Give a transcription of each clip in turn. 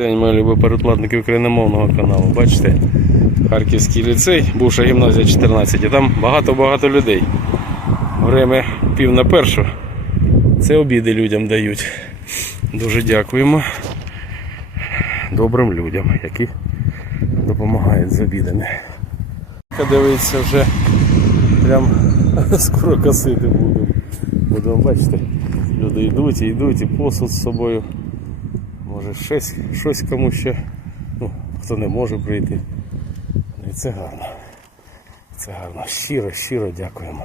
День мої любі перекладники україномовного каналу. Бачите, Харківський ліцей, бувша гімназія 14, і там багато-багато людей. Время пів на першу. Це обіди людям дають. Дуже дякуємо добрим людям, які допомагають з обідами. Дивиться вже прям скоро косити буду. Будемо бачите, люди йдуть і йдуть, і посуд з собою. Може щось, щось кому ще, ну, хто не може прийти. Ну, І це гарно. Це гарно. Щиро, щиро дякуємо.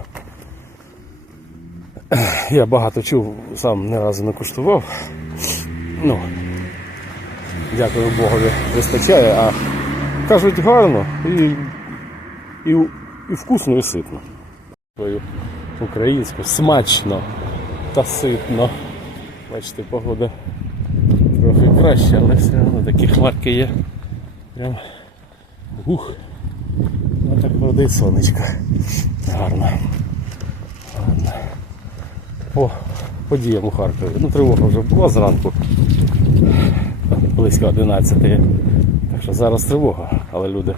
Я багато чув, сам ні разу не куштував. Ну, дякую Богові, вистачає, а кажуть гарно і, і, і вкусно, і ситно. Українську смачно та ситно. Бачите, погода трохи краще, але все одно такі хмарки є. Прям ух. Ну так води сонечко. Гарно. Гарно. По подіям у Харкові. Ну, тривога вже була зранку. Близько 11. Так що зараз тривога, але люди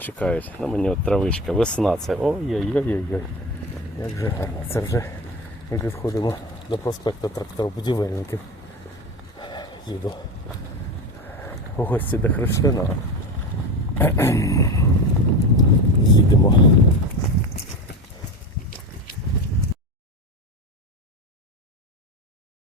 чекають. На мені от травичка, весна це. Ой-ой-ой-ой. Як же гарно. Це вже ми підходимо до проспекту тракторобудівельників їду у гості до Хрещина Їдемо.